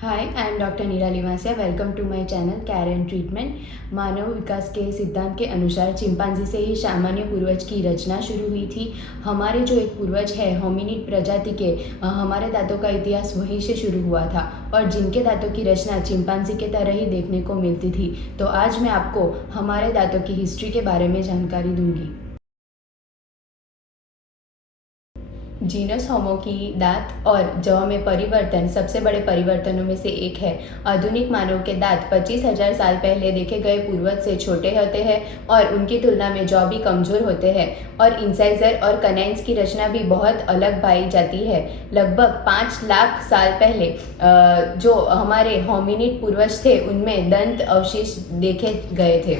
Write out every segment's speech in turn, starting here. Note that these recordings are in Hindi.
Hi, I am doctor Neera Livasia. Welcome to my channel care and treatment. मानव विकास के सिद्धांत के अनुसार चिंपांजी से ही सामान्य पूर्वज की रचना शुरू हुई थी। हमारे जो एक पूर्वज है होमिनिड प्रजाति के, हमारे दांतों का इतिहास वहीं से शुरू हुआ था और जिनके दांतों की रचना चिंपांजी के तरह ही देखने को मिलती थी। तो आज मैं आपको हमारे दांतों की हिस्ट्री के बारे में जानकारी दूंगी। जीनस होमो की दांत और जौ में परिवर्तन सबसे बड़े परिवर्तनों में से एक है। आधुनिक मानव के दांत 25,000 साल पहले देखे गए पूर्वज से छोटे होते हैं और उनकी तुलना में जौ भी कमजोर होते हैं और इंसाइजर और कनाइन्स की रचना भी बहुत अलग पाई जाती है। लगभग 5 लाख साल पहले जो हमारे होमिनिड पूर्वज थे उनमें दंत अवशेष देखे गए थे।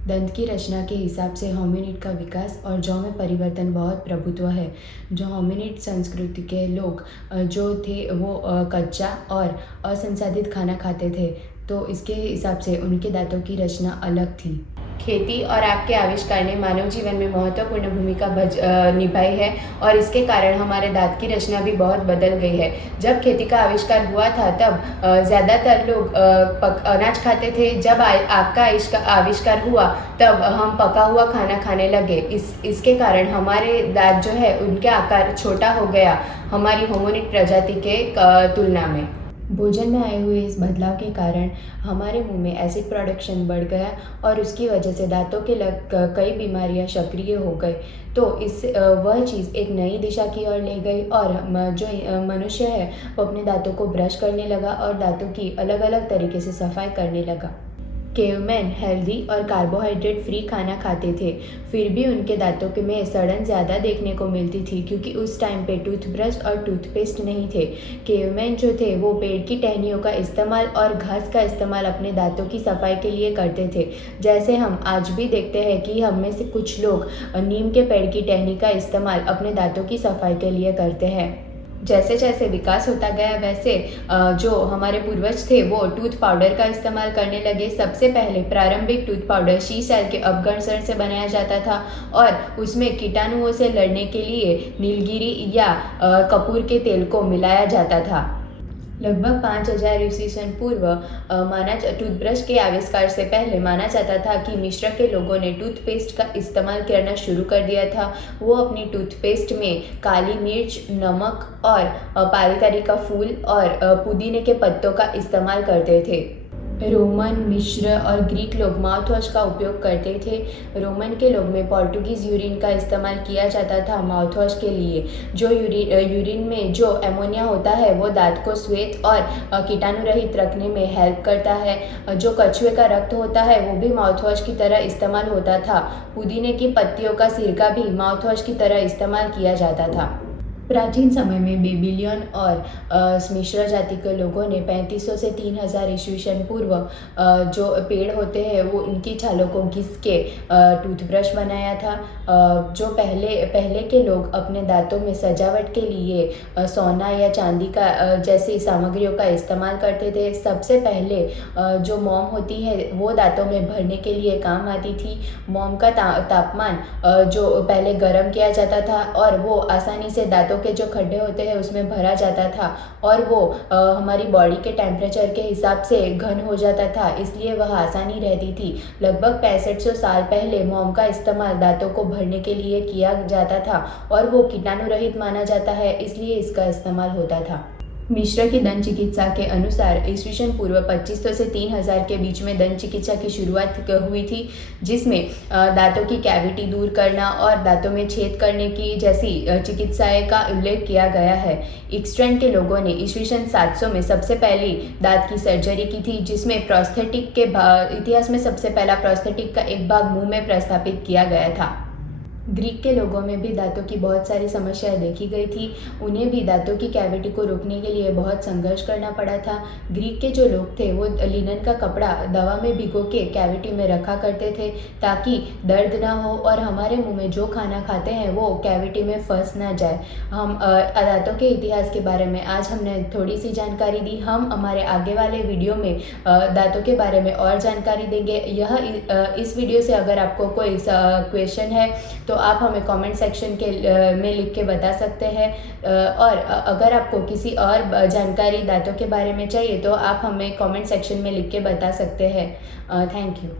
दंत की रचना के हिसाब से होमिनिड का विकास और जौ में परिवर्तन बहुत प्रभुत्व है। जो होमिनिड संस्कृति के लोग जो थे वो कच्चा और असंसाधित खाना खाते थे, तो इसके हिसाब से उनके दांतों की रचना अलग थी। खेती और आग के आविष्कार ने मानव जीवन में महत्वपूर्ण भूमिका निभाई है और इसके कारण हमारे दांत की रचना भी बहुत बदल गई है। जब खेती का आविष्कार हुआ था तब ज़्यादातर लोग अनाज खाते थे। जब आग का आविष्कार हुआ तब हम पका हुआ खाना खाने लगे। इसके कारण हमारे दांत जो है उनका आकार छोटा हो गया हमारी होमिनिड प्रजाति के तुलना में। भोजन में आए हुए इस बदलाव के कारण हमारे मुंह में एसिड प्रोडक्शन बढ़ गया और उसकी वजह से दांतों के कई बीमारियां सक्रिय हो गई। तो वह चीज़ एक नई दिशा की ओर ले गई और जो मनुष्य है वो अपने दांतों को ब्रश करने लगा और दांतों की अलग अलग तरीके से सफाई करने लगा। केवमैन हेल्दी और कार्बोहाइड्रेट फ्री खाना खाते थे, फिर भी उनके दांतों में सड़न ज़्यादा देखने को मिलती थी क्योंकि उस टाइम पे टूथब्रश और टूथपेस्ट नहीं थे। केवमैन जो थे वो पेड़ की टहनियों का इस्तेमाल और घास का इस्तेमाल अपने दांतों की सफाई के लिए करते थे। जैसे हम आज भी देखते हैं कि हम में से कुछ लोग नीम के पेड़ की टहनी का इस्तेमाल अपने दांतों की सफाई के लिए करते हैं। जैसे जैसे विकास होता गया वैसे जो हमारे पूर्वज थे वो टूथ पाउडर का इस्तेमाल करने लगे। सबसे पहले प्रारंभिक टूथ पाउडर शी सेल के अपघर्षण से बनाया जाता था और उसमें कीटाणुओं से लड़ने के लिए नीलगिरी या कपूर के तेल को मिलाया जाता था। लगभग 5000 ईस्वी पूर्व टूथब्रश के आविष्कार से पहले माना जाता था कि मिस्र के लोगों ने टूथपेस्ट का इस्तेमाल करना शुरू कर दिया था। वो अपनी टूथपेस्ट में काली मिर्च, नमक और पारितारी का फूल और पुदीने के पत्तों का इस्तेमाल करते थे। रोमन, मिस्र और ग्रीक लोग माउथवॉश का उपयोग करते थे। रोमन के लोग में पोर्टुगीज यूरिन का इस्तेमाल किया जाता था माउथवॉश के लिए। जो यूरिन में जो अमोनिया होता है वो दांत को श्वेत और कीटाणु रहित रखने में हेल्प करता है। जो कछुए का रक्त होता है वो भी माउथवॉश की तरह इस्तेमाल होता था। पुदीने की पत्तियों का सिरका भी माउथवॉश की तरह इस्तेमाल किया जाता था। प्राचीन समय में बेबीलोन और मिस्र जाति के लोगों ने 3500 से 3000 ईस्वी पूर्व जो पेड़ होते हैं वो उनकी छालों को घिस के टूथब्रश बनाया था। जो पहले के लोग अपने दांतों में सजावट के लिए सोना या चांदी का जैसी सामग्रियों का इस्तेमाल करते थे। सबसे पहले जो मोम होती है वो दांतों में भरने के लिए काम आती थी। मोम का तापमान जो पहले गर्म किया जाता था और वो आसानी से दांतों के जो खड्डे होते हैं उसमें भरा जाता था और वो हमारी बॉडी के टेम्परेचर के हिसाब से घन हो जाता था, इसलिए वह आसानी रहती थी। लगभग 6500 साल पहले मोम का इस्तेमाल दांतों को भरने के लिए किया जाता था और वो कीटाणु रहित माना जाता है, इसलिए इसका इस्तेमाल होता था। मिस्र की दंत चिकित्सा के अनुसार ईस्वी पूर्व 2500 से 3000 के बीच में दंत चिकित्सा की शुरुआत हुई थी, जिसमें दांतों की कैविटी दूर करना और दांतों में छेद करने की जैसी चिकित्साएं का उल्लेख किया गया है। ईस्टर्न के लोगों ने ईस्वी 700 में सबसे पहली दांत की सर्जरी की थी, जिसमें प्रोस्थेटिक के इतिहास में सबसे पहला प्रोस्थेटिक का एक भाग मुंह में प्रस्थापित किया गया था। ग्रीक के लोगों में भी दांतों की बहुत सारी समस्याएं देखी गई थी। उन्हें भी दांतों की कैविटी को रोकने के लिए बहुत संघर्ष करना पड़ा था। ग्रीक के जो लोग थे वो लिनन का कपड़ा दवा में भिगो के कैविटी में रखा करते थे ताकि दर्द ना हो और हमारे मुंह में जो खाना खाते हैं वो कैविटी में फंस ना जाए। हम दांतों के इतिहास के बारे में आज हमने थोड़ी सी जानकारी दी। हम हमारे आगे वाले वीडियो में दांतों के बारे में और जानकारी देंगे। इस वीडियो से अगर आपको कोई क्वेश्चन है तो आप हमें कमेंट सेक्शन में लिख के बता सकते हैं। और अगर आपको किसी और जानकारी दाँतों के बारे में चाहिए तो आप हमें कमेंट सेक्शन में लिख के बता सकते हैं। Thank you.